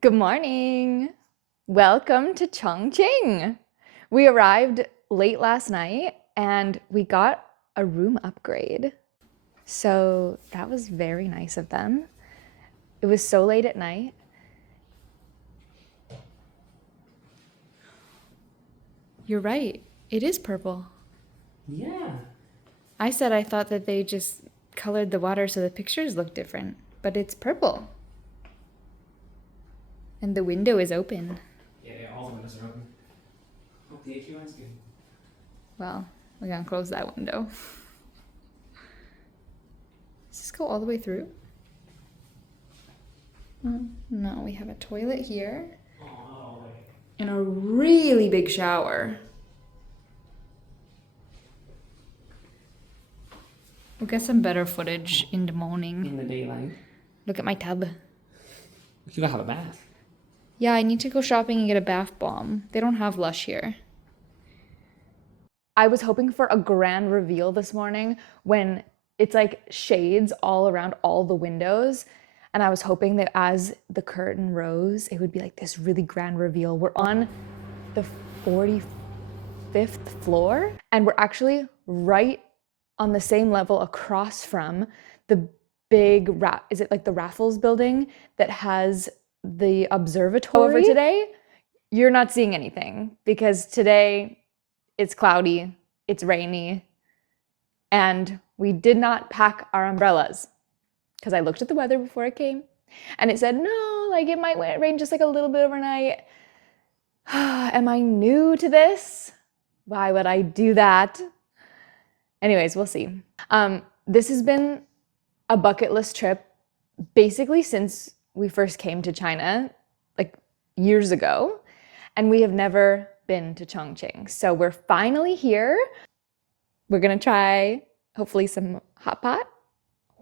Good morning. Welcome to Chongqing. We arrived late last night and we got a room upgrade. So that was very nice of them. It was so late at night. You're right. It is purple. Yeah. I said I thought that they just colored the water so the pictures look different, but it's purple. And the window is open. Yeah, all the windows are open. Hope the HUI's good. Well, we're gonna close that window. Does this go all the way through? No, we have a toilet here. Oh, not all the way. And a really big shower. We'll get some better footage in the morning. In the daylight. Look at my tub. You gotta have a bath. Yeah, I need to go shopping and get a bath bomb. They don't have Lush here. I was hoping for a grand reveal this morning when it's like shades all around all the windows. And I was hoping that as the curtain rose, it would be like this really grand reveal. We're on the 45th floor and we're actually right on the same level across from the big, is it like the Raffles building that has the observatory. However, today, you're not seeing anything because today it's cloudy, it's rainy, and we did not pack our umbrellas because I looked at the weather before I came and it said, no, like it might rain just like a little bit overnight. Am I new to this? Why would I do that? Anyways, we'll see. This has been a bucket list trip basically since we first came to China, like years ago, and we have never been to Chongqing. So we're finally here. We're gonna try, hopefully, some hot pot,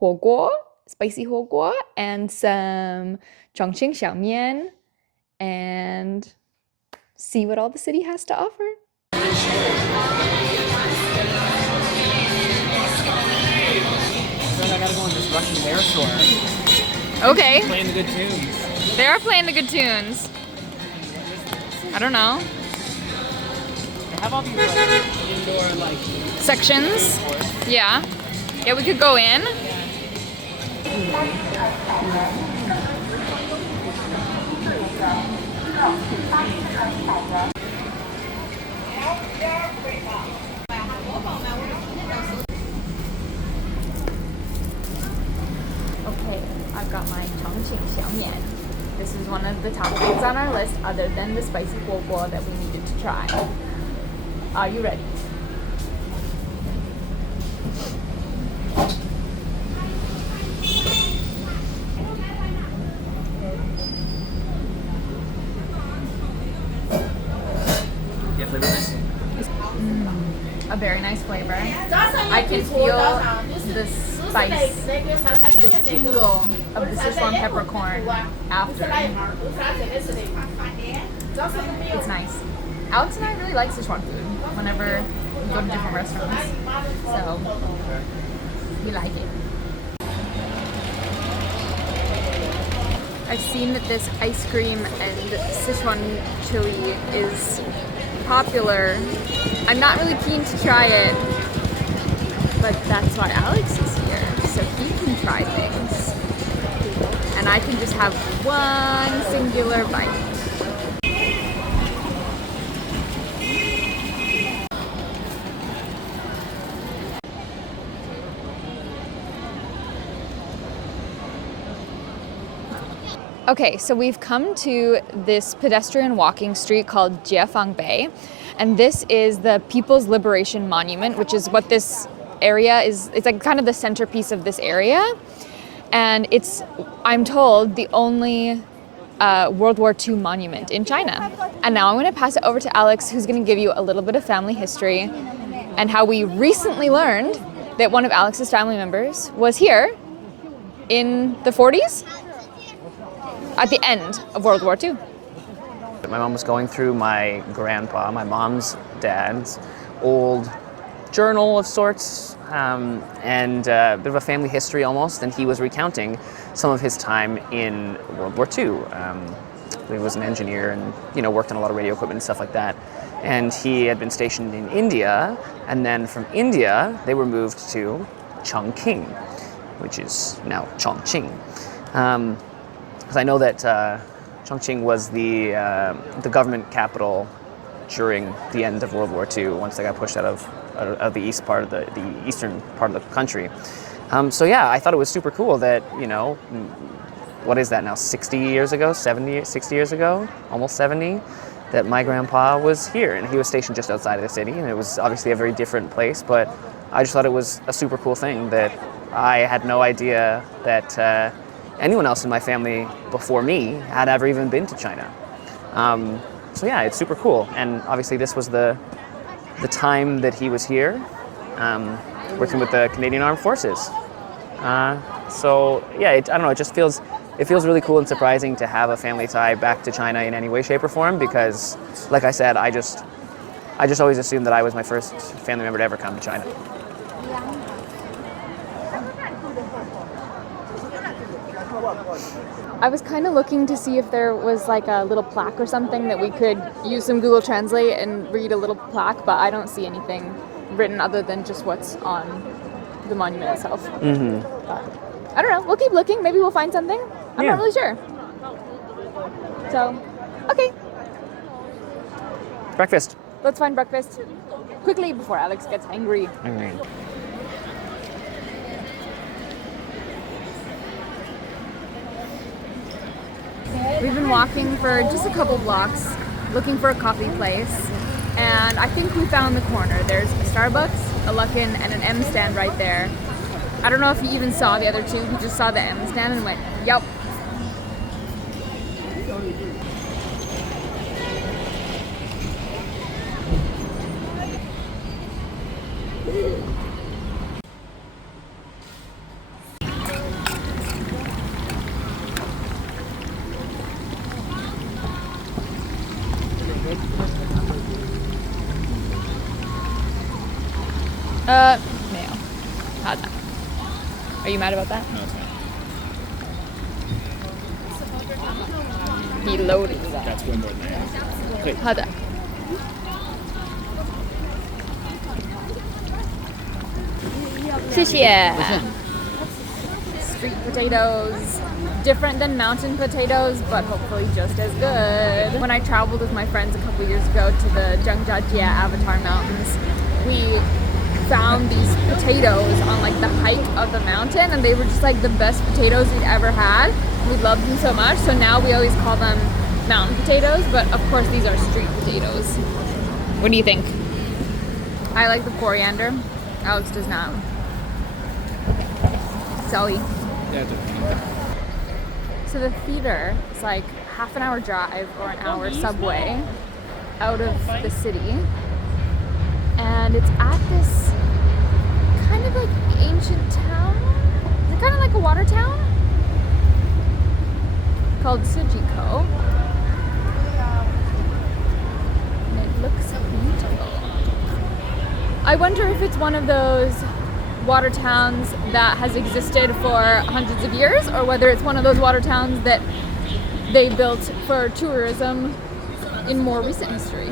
huoguo, spicy huoguo, and some Chongqing xiaomian, and see what all the city has to offer. I gotta go on this Russian bear store. Okay. Playing the good tunes. They are playing the good tunes. I don't know. They have all these like indoor like Sections. Yeah. Yeah, we could go in. Okay, I've got my Chongqing xiaomian. This is one of the top foods on our list other than the spicy huoguo that we needed to try. Are you ready? yeah, flavor nice. A very nice flavor. I can feel the spice, the tingle of the Sichuan peppercorn after. It's nice. Alex and I really like Sichuan food whenever we go to different restaurants. So, we like it. I've seen that this ice cream and Sichuan chili is popular. I'm not really keen to try it, but that's why Alex is here, so he can try things. And I can just have one singular bite. Okay, so we've come to this pedestrian walking street called Jiefangbei, and this is the People's Liberation Monument, which is what this area is. It's like kind of the centerpiece of this area, and it's, I'm told, the only World War II monument in China. And now I'm going to pass it over to Alex, who's going to give you a little bit of family history and how we recently learned that one of Alex's family members was here in the 40s? At the end of World War II. My mom was going through my grandpa, my mom's dad's old journal of sorts, and a bit of a family history almost, and he was recounting some of his time in World War II. He was an engineer and, you know, worked on a lot of radio equipment and stuff like that. And he had been stationed in India, and then from India, they were moved to Chongqing, which is now Chongqing. Because I know that Chongqing was the government capital during the end of World War II, once they got pushed out of the east part of the eastern part of the country. So yeah, I thought it was super cool that, you know, what is that now, 60 years ago, 60 years ago, almost 70, that my grandpa was here, and he was stationed just outside of the city, and it was obviously a very different place, but I just thought it was a super cool thing that I had no idea that anyone else in my family before me had ever even been to China. So yeah, it's super cool, and obviously this was the time that he was here, working with the Canadian Armed Forces. So yeah, I don't know, it feels really cool and surprising to have a family tie back to China in any way, shape, or form, because, like I said, I just always assumed that I was my first family member to ever come to China. I was kind of looking to see if there was like a little plaque or something that we could use some Google Translate and read a little plaque, but I don't see anything written other than just what's on the monument itself. Mm-hmm. I don't know. We'll keep looking. Maybe we'll find something. I'm not really sure. So, okay. Breakfast. Let's find breakfast quickly before Alex gets angry. Okay. We've been walking for just a couple blocks looking for a coffee place, and I think we found the corner. There's a Starbucks, a Luckin, and an M stand right there. I don't know if he even saw the other two. He just saw the M stand and went, "Yep." No. How's that? Are you mad about that? No, it's not. He loaded that. That's way more than that. Wait. 好的。谢谢。Street potatoes, different than mountain potatoes, but hopefully just as good. When I traveled with my friends a couple years ago to the Zhangjiajie Avatar Mountains, we found these potatoes on like the height of the mountain, and they were just like the best potatoes we'd ever had. We loved them so much, so now we always call them mountain potatoes, but of course these are street potatoes. What do you think? I like the coriander. Alex does not. Sully. Yeah, it's okay. So the theater is like half an hour drive or an hour subway out of the city, and it's at this kind of like ancient town. Is it kind of like a water town? Called Ciqikou. And it looks beautiful. I wonder if it's one of those water towns that has existed for hundreds of years, or whether it's one of those water towns that they built for tourism in more recent history.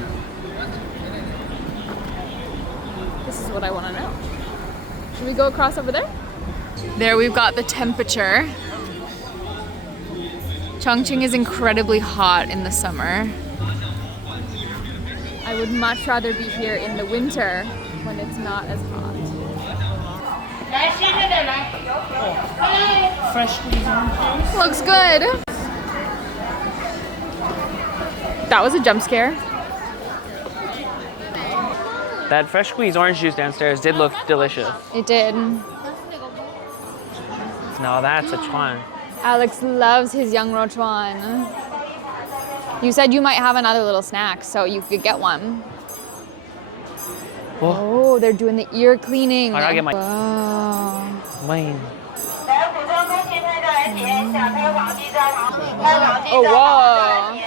This is what I want to know. Should we go across over there? There we've got the temperature. Chongqing is incredibly hot in the summer. I would much rather be here in the winter when it's not as hot. Fresh squeezed orange juice. Looks good. That was a jump scare. That fresh squeezed orange juice downstairs did look delicious. It did. Now that's a chuan. Alex loves his young rochuan. You said you might have another little snack, so you could get one. Whoa. Oh, they're doing the ear cleaning. I gotta get my- Wow. Mine. Oh, wow.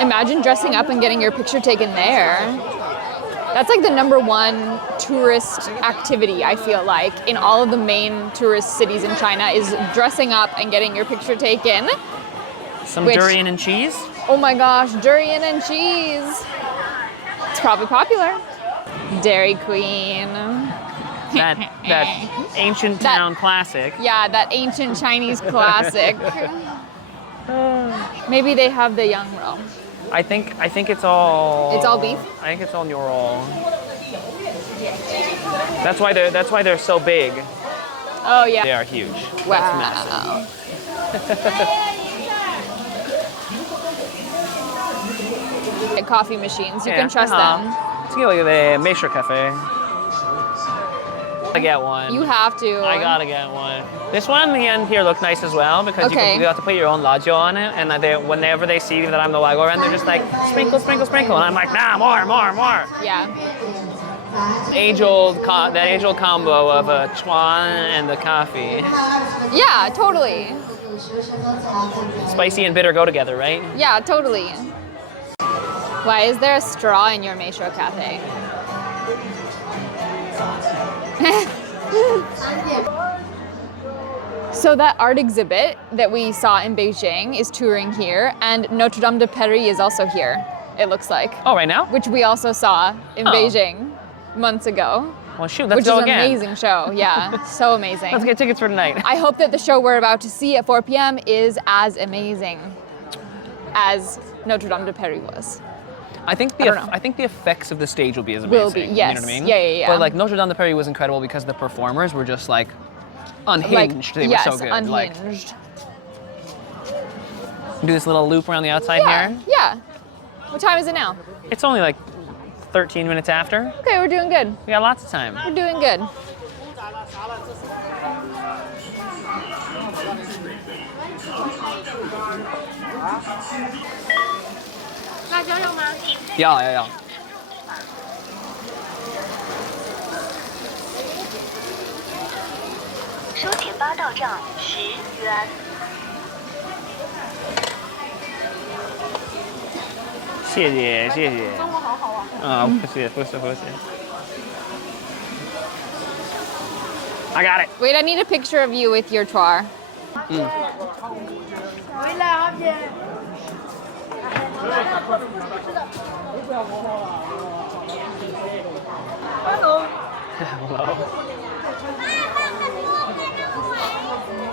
Imagine dressing up and getting your picture taken there. That's like the #1 tourist activity, I feel like, in all of the main tourist cities in China is dressing up and getting your picture taken. Some durian and cheese? Oh my gosh, durian and cheese. It's probably popular. Dairy Queen. That ancient town classic. Yeah, that ancient Chinese classic. Maybe they have the yang rou. I think it's all. It's all beef? I think it's all Neural. That's why they're so big. Oh yeah. They are huge. Wow. That's massive. Coffee machines, you can trust them. 这个有的美式咖啡。I get one. You have to. I gotta get one. This one in the end here looked nice as well because you have to put your own lajo on it, and whenever they see that I'm the Wagoran, they're just like sprinkle, sprinkle, sprinkle, and I'm like, nah, more, more, more. Yeah. That age-old combo of a chuan and the coffee. Yeah, totally. Spicy and bitter go together, right? Yeah, totally. Why is there a straw in your Meisho cafe? So that art exhibit that we saw in Beijing is touring here, and Notre Dame de Paris is also here, it looks like. Oh, right now? Which we also saw in Beijing months ago. Well, shoot, let's go again. Which is an amazing show, yeah, so amazing. Let's get tickets for tonight. I hope that the show we're about to see at 4 p.m. is as amazing as Notre Dame de Paris was. I think the effects of the stage will be as amazing. Will be, yes. You know what I mean? Yeah. But like Notre Dame de Paris was incredible because the performers were just like unhinged. They were so good. Unhinged. Do this little loop around the outside here. Yeah. What time is it now? It's only like 13 minutes after. Okay, we're doing good. We got lots of time. We're doing good. Yeah. 收钱八到账10元。谢谢。中文好好啊。不是。I got it. Wait, I need a picture of you with your tour.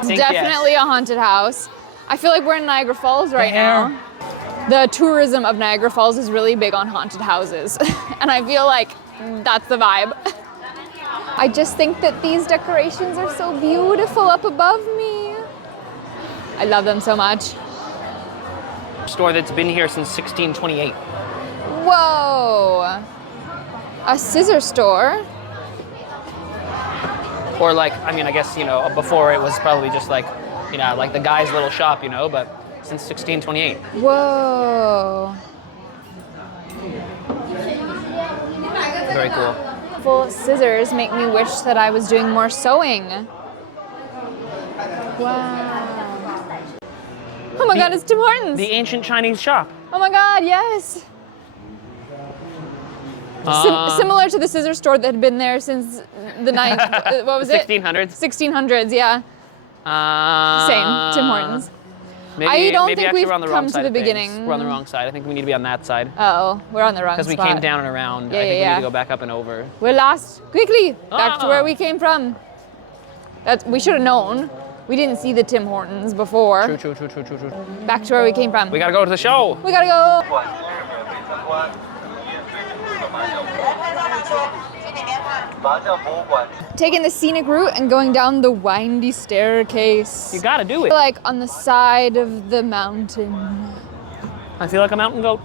Definitely a haunted house. I feel like we're in Niagara Falls right now. The tourism of Niagara Falls is really big on haunted houses. And I feel like that's the vibe. I just think that these decorations are so beautiful up above me. I love them so much. Store that's been here since 1628. Whoa! A scissor store? Or like, I mean, I guess, before it was probably just like, like the guy's little shop, but since 1628. Whoa. Very cool. Full scissors make me wish that I was doing more sewing. Wow. Oh my God, it's Tim Hortons. The ancient Chinese shop. Oh my God, yes. Similar to the scissor store that had been there since the what was it? 1600s. 1600s, yeah. Same, Tim Hortons. I don't think we've come to the beginning. We're on the wrong side. I think we need to be on that side. Oh, we're on the wrong spot. Because we came down and around. I think we need to go back up and over. We're lost. Quickly, back to where we came from. We should have known. We didn't see the Tim Hortons before. True. Back to where we came from. We gotta go to the show. We gotta go. Taking the scenic route and going down the windy staircase. You gotta do it. Like on the side of the mountain. I feel like a mountain goat.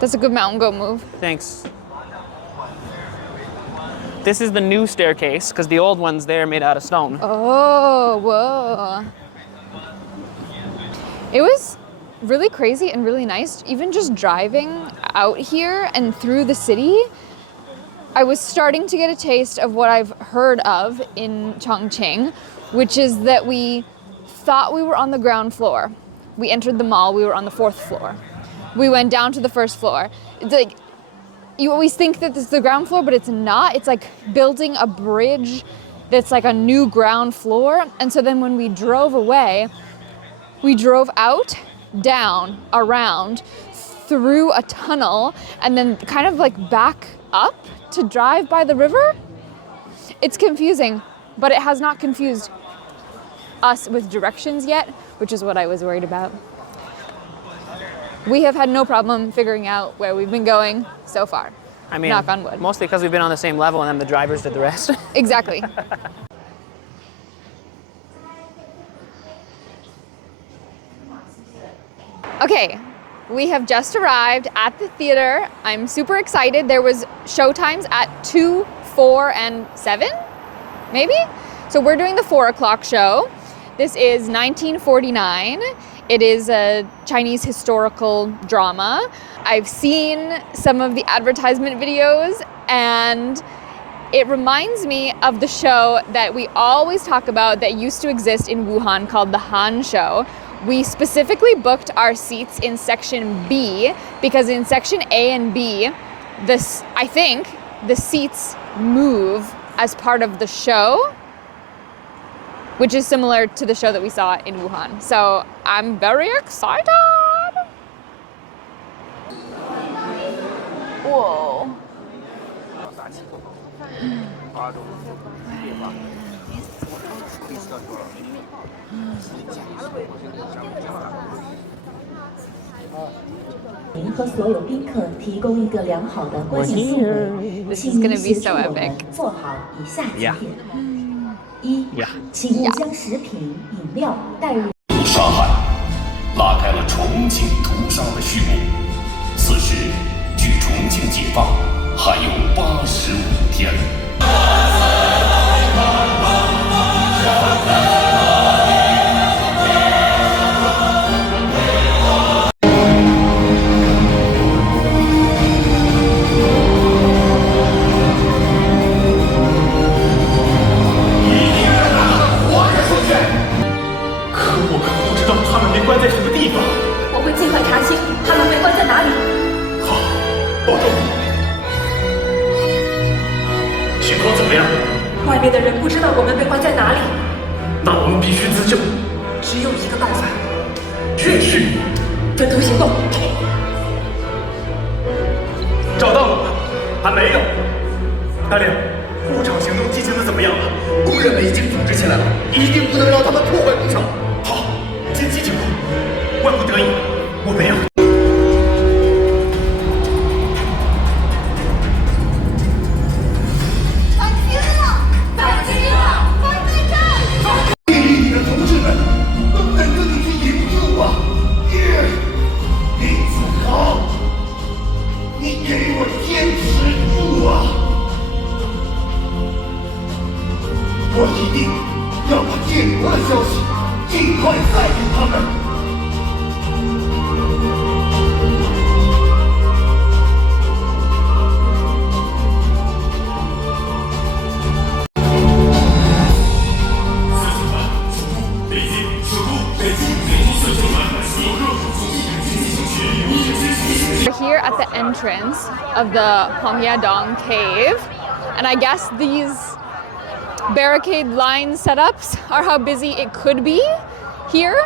That's a good mountain goat move. Thanks. This is the new staircase, because the old one's there made out of stone. Oh, whoa. It was really crazy and really nice. Even just driving out here and through the city, I was starting to get a taste of what I've heard of in Chongqing, which is that we thought we were on the ground floor. We entered the mall, we were on the 4th floor. We went down to the 1st floor. It's like you always think that this is the ground floor, but it's not. It's like building a bridge that's like a new ground floor. And so then when we drove away, we drove out, down, around, through a tunnel, and then kind of like back up to drive by the river. It's confusing, but it has not confused us with directions yet, which is what I was worried about. We have had no problem figuring out where we've been going so far. I mean, knock on wood. mostly because we've been on the same level and then the drivers did the rest. Exactly. Okay, we have just arrived at the theater. I'm super excited. There was show times at 2, 4, and 7, maybe? So we're doing the 4 o'clock show. This is 1949. It is a Chinese historical drama. I've seen some of the advertisement videos, and it reminds me of the show that we always talk about that used to exist in Wuhan called the Han Show. We specifically booked our seats in section B because in section A and B, I think the seats move as part of the show, which is similar to the show that we saw in Wuhan. So I'm very excited. Whoa. 您和所有宾客提供一个良好的观影氛围， This 请 is 您 gonna be 协助 so 我 epic. 们做好以下几 Yeah. 点：一，请勿将食品、饮料带入。 杀害，拉开了重庆屠杀的序幕。此时，距重庆解放还有85天。 外面的人不知道我们被关在哪里，那我们必须自救。只有一个办法，越狱。分头行动。找到了吗？还没有。大亮，工厂行动进行的怎么样了？工人们已经组织起来了，一定不能让他们破坏工厂。好，紧急情况，万不得已，我们要。 我一定要把建国的消息尽快带给他们。 We're here at the entrance of the Hongyadong cave, and I guess these barricade line setups are how busy it could be here.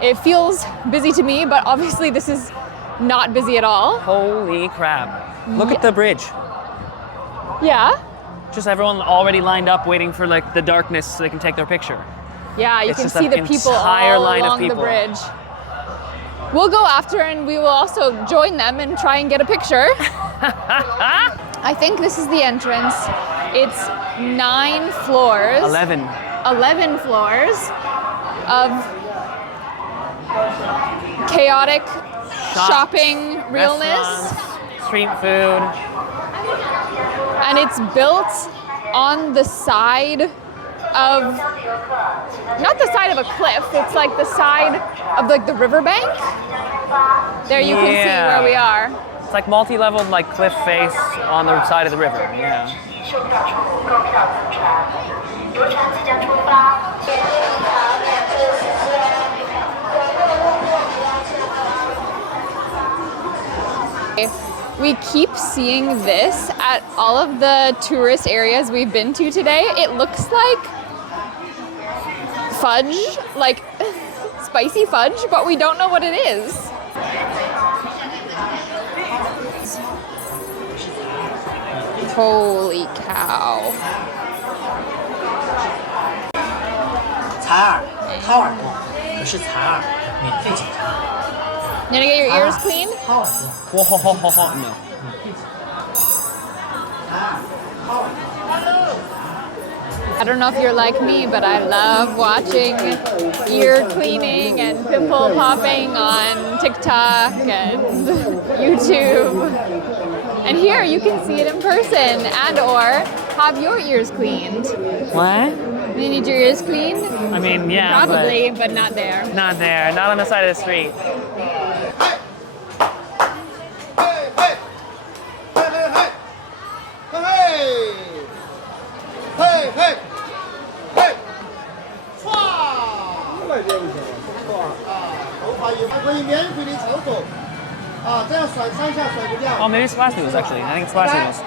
It feels busy to me, but obviously this is not busy at all. Holy crap. Look at the bridge. Yeah. Just everyone already lined up waiting for like the darkness so they can take their picture. Yeah, you It's can just see an the people entire all line of along the people. bridge. We'll go after and we will also join them and try and get a picture. I think this is the entrance. It's 9 floors. 11. 11 floors of chaotic shopping realness. Restaurants, street food. And it's built on the side of, not the side of a cliff, it's like the side of like the riverbank. There you can see where we are. It's like multi-leveled like cliff face on the side of the river. Yeah. 售票处购票登船，游船即将出发。We keep seeing this at all of the tourist areas we've been to today. It looks like fudge, like spicy fudge, but we don't know what it is. Holy cow. 采耳、掏耳朵，可是采耳免费检查。 You gonna get your ears cleaned? 掏耳朵， No. I don't know if you're like me, but I love watching ear cleaning and pimple popping on TikTok and YouTube. And here you can see it in person and or have your ears cleaned. What? You need your ears cleaned? I mean, yeah, Probably, but not there. but not there, not on the side of the street. 可以免费的操作，啊，这样甩上下甩不掉。 Oh, maybe it's glass noodles actually. I think it's glass noodles.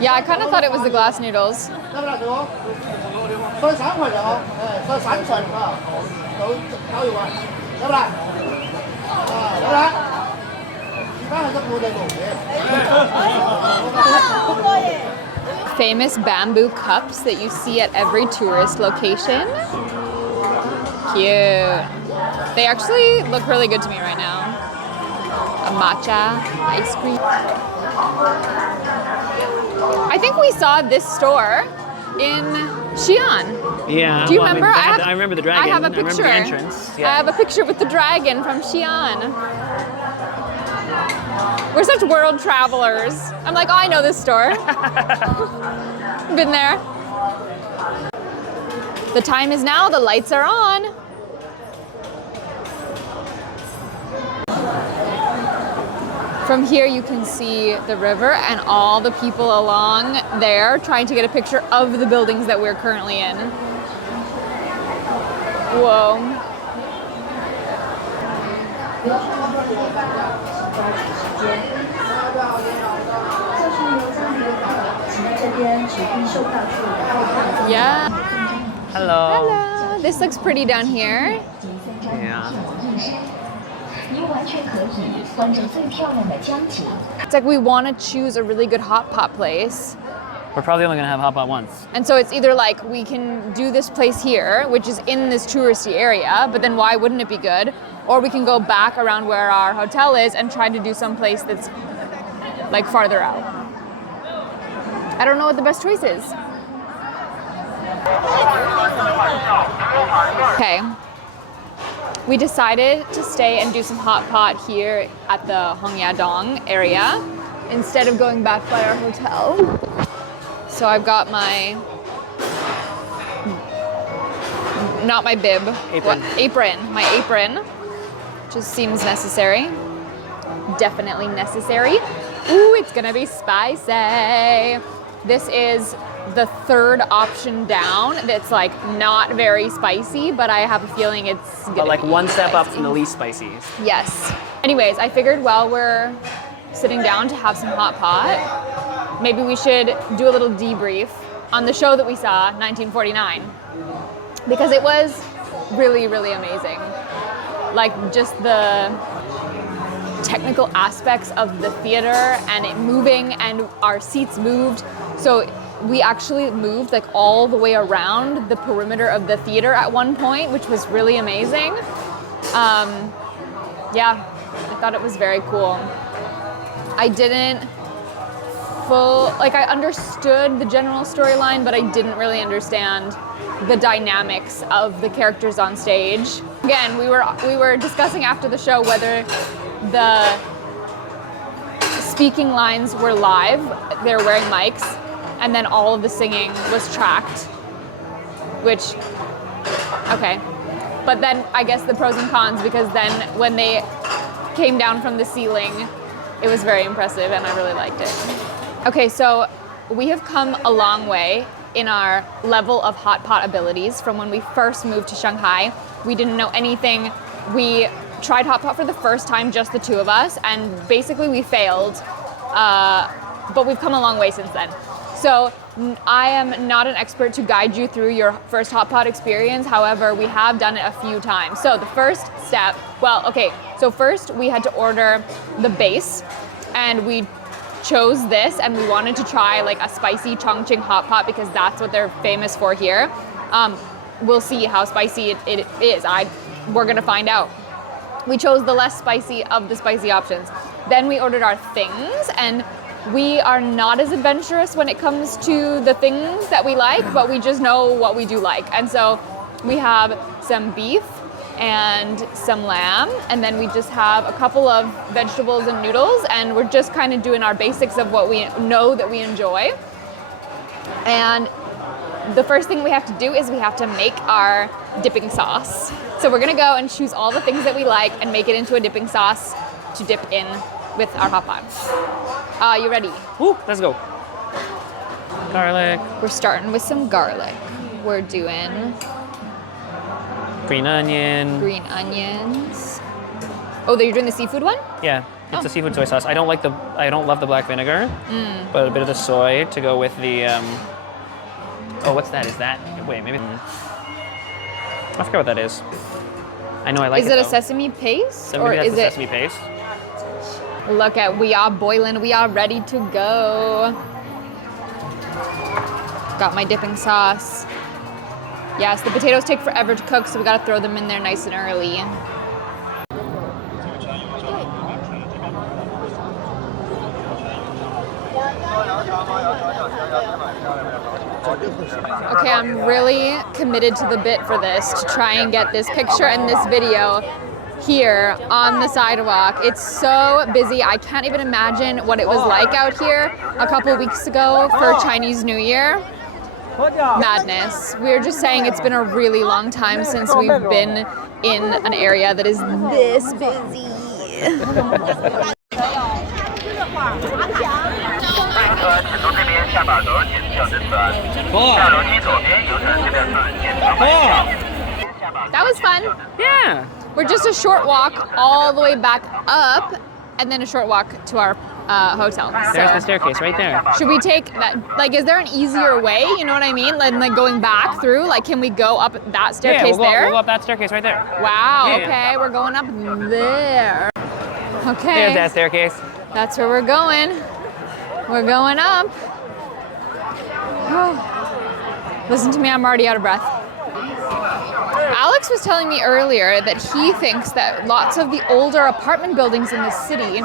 Yeah, I kind of thought it was the glass noodles. 要不然这个甩3块的哦，哎，甩3块的啊，都有啊，要不然，啊，要不然，一般还是不得弄的。 Famous bamboo cups that you see at every tourist location. Cute. They actually look really good to me right now. A matcha ice cream. I think we saw this store in Xi'an. Yeah. Do you well, remember? I remember the dragon. I have a I remember picture. the entrance. I have a picture with the dragon from Xi'an. We're such world travelers. I'm like, oh, I know this store. Been there. The time is now, the lights are on. From here you can see the river and all the people along there trying to get a picture of the buildings that we're currently in. Whoa. Yeah. Hello. Hello. This looks pretty down here. Yeah. It's like we want to choose a really good hot pot place. We're probably only gonna have hot pot once. And so it's either like we can do this place here, which is in this touristy area, but then why wouldn't it be good? Or we can go back around where our hotel is and try to do some place that's like farther out. I don't know what the best choice is. Okay. We decided to stay and do some hot pot here at the Hongyadong area instead of going back by our hotel. So I've got my, not my bib, Apron. My apron, just seems necessary. Definitely necessary. Ooh, it's gonna be spicy. This is the third option down that's like not very spicy, but I have a feeling it's gonna But like be one step up spicy. from the least spicy. Yes. Anyways, I figured while we're sitting down to have some hot pot, maybe we should do a little debrief on the show that we saw, 1949. Because it was really, really amazing. Like just the technical aspects of the theater and it moving and our seats moved. So we actually moved like all the way around the perimeter of the theater at one point, which was really amazing. Yeah, I thought it was very cool. I didn't I understood the general storyline, but I didn't really understand the dynamics of the characters on stage. Again, we were discussing after the show whether the speaking lines were live, they were wearing mics, and then all of the singing was tracked, which, okay. But then I guess the pros and cons, because then when they came down from the ceiling, it was very impressive and I really liked it. Okay, so we have come a long way in our level of hot pot abilities from when we first moved to Shanghai. We didn't know anything. We tried hot pot for the first time, just the two of us, and basically we failed. But we've come a long way since then. So I am not an expert to guide you through your first hot pot experience. However, we have done it a few times. So the first step, well, okay, so first we had to order the base, and we chose this, and we wanted to try like a spicy Chongqing hot pot because that's what they're famous for here. We'll see how spicy it is. We're gonna find out. We chose the less spicy of the spicy options. Then we ordered our things, and we are not as adventurous when it comes to the things that we like, but we just know what we do like. And so we have some beef and some lamb, and then we just have a couple of vegetables and noodles, and we're just kind of doing our basics of what we know that we enjoy. And the first thing we have to do is we have to make our dipping sauce. So we're gonna go and choose all the things that we like and make it into a dipping sauce to dip in with our hot pot. You ready? Ooh, let's go. Garlic. We're starting with some garlic. We're doing Green onion. green onions. Oh, you're doing the seafood one? Yeah, it's a seafood soy sauce. I don't love the black vinegar, but a bit of the soy to go with the. Oh, what's that? Is that? Wait, maybe. I forget what that is. I know I like it. Is it a though. sesame paste, So or maybe that's is the it? sesame paste. Look at, we are boiling. We are ready to go. Got my dipping sauce. Yes, the potatoes take forever to cook, so we gotta throw them in there nice and early. Okay, I'm really committed to the bit for this, to try and get this picture and this video here on the sidewalk. It's so busy. I can't even imagine what it was like out here a couple weeks ago for Chinese New Year. Madness. We're just saying it's been a really long time since we've been in an area that is this busy. That was fun. Yeah. We're just a short walk all the way back up, and then a short walk to our hotel. There's the staircase right there. Should we take that? Like, is there an easier way? You know what I mean? Like going back through. Like, can we go up that staircase there? We'll go up that staircase right there. Wow. Yeah. Okay, we're going up there. Okay. There's that staircase. That's where we're going. We're going up. Listen to me, I'm already out of breath. Alex was telling me earlier that he thinks that lots of the older apartment buildings in the city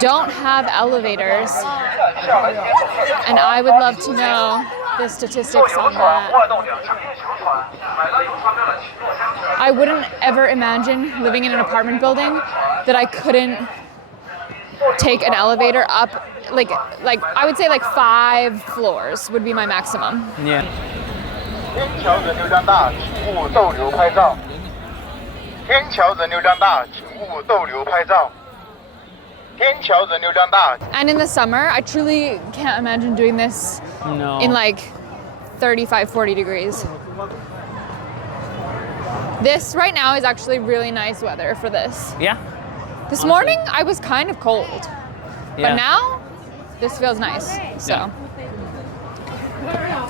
don't have elevators. And I would love to know the statistics on that. I wouldn't ever imagine living in an apartment building that I couldn't take an elevator up, like I would say like 5 floors would be my maximum. Yeah. 天桥人流量大，请勿逗留拍照。天桥人流量大，请勿逗留拍照。天桥人流量大。 And in the summer, I truly can't imagine doing this No. in like 35, 40 degrees. This right now is actually really nice weather for this. Yeah. This morning, I was kind of cold. Yeah. But now, this feels nice, so. Yeah.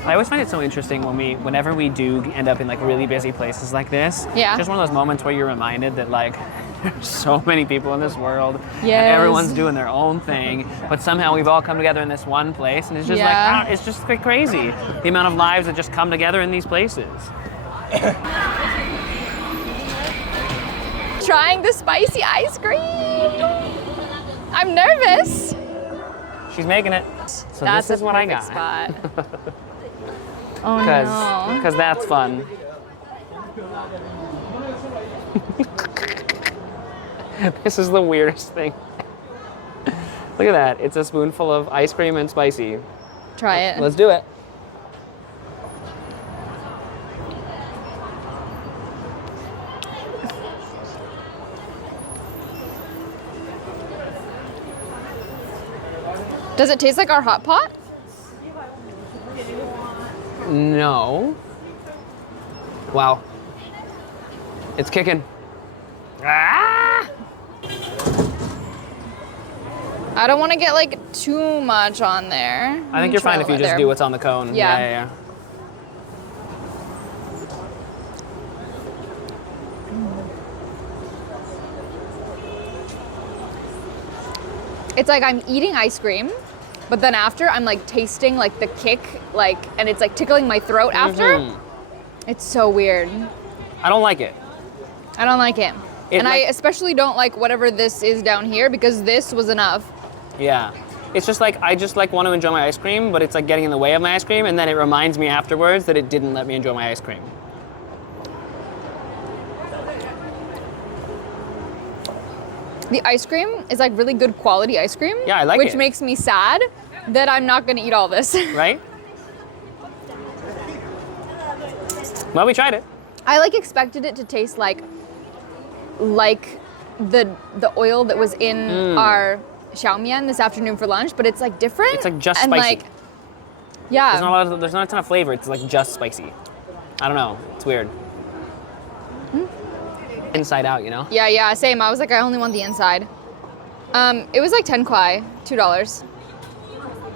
I always find it so interesting whenever we do end up in like really busy places like this. Yeah. Just one of those moments where you're reminded that like there's so many people in this world and Yes. everyone's doing their own thing, but somehow we've all come together in this one place, and it's just Yeah. it's just like crazy the amount of lives that just come together in these places. Trying the spicy ice cream. I'm nervous. She's making it. So That's this is a what I perfect got. spot. Oh no. Because that's fun. This is the weirdest thing. Look at that. It's a spoonful of ice cream and spicy. Try it. Let's do it. Does it taste like our hot pot? No. Wow. It's kicking. Ah! I don't want to get like too much on there. I think you're fine if you just do what's on the cone. Yeah. Yeah. It's like I'm eating ice cream, but then after I'm like tasting like the kick, like, and it's like tickling my throat after. It's so weird. I don't like it. I don't like it. And I especially don't like whatever this is down here because this was enough. Yeah. It's just like, I just like want to enjoy my ice cream, but it's like getting in the way of my ice cream, and then it reminds me afterwards that it didn't let me enjoy my ice cream. The ice cream is like really good quality ice cream. Yeah, I like it. Which makes me sad that I'm not gonna eat all this. Right? Well, we tried it. I like expected it to taste like the oil that was in our xiaomian this afternoon for lunch, but it's like different. It's like just and spicy. like, yeah. There's not a ton of flavor. It's like just spicy. I don't know. It's weird. Inside out, you know? Yeah, same. I was like, I only want the inside. It was like 10 kwai, $2.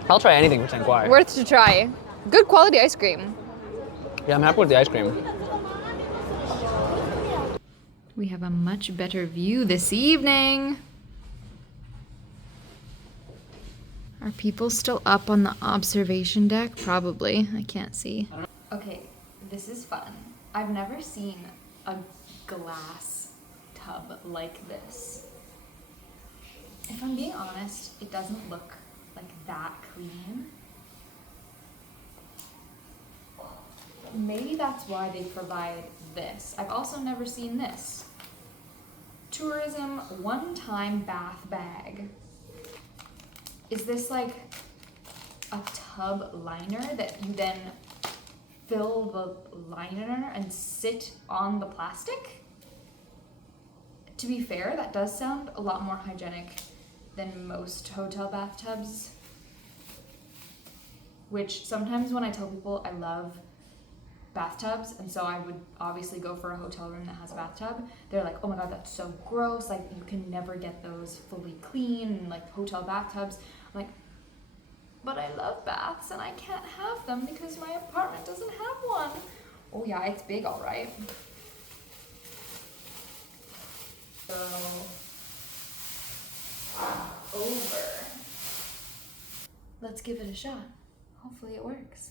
I'll try anything for 10 kwai. Worth to try. Good quality ice cream. Yeah, I'm happy with the ice cream. We have a much better view this evening. Are people still up on the observation deck? Probably. I can't see. Okay, this is fun. I've never seen a glass tub like this. If I'm being honest, it doesn't look like that clean. Maybe that's why they provide this. I've also never seen this. Tourism one-time bath bag. Is this like a tub liner that you then fill the liner and sit on the plastic? To be fair, that does sound a lot more hygienic than most hotel bathtubs. Which sometimes when I tell people I love bathtubs, and so I would obviously go for a hotel room that has a bathtub, they're like, oh my god, that's so gross, like you can never get those fully clean, like hotel bathtubs. I'm like, but I love baths and I can't have them because my apartment doesn't have one. Oh yeah, it's big, all right. So, over. Let's give it a shot. Hopefully it works.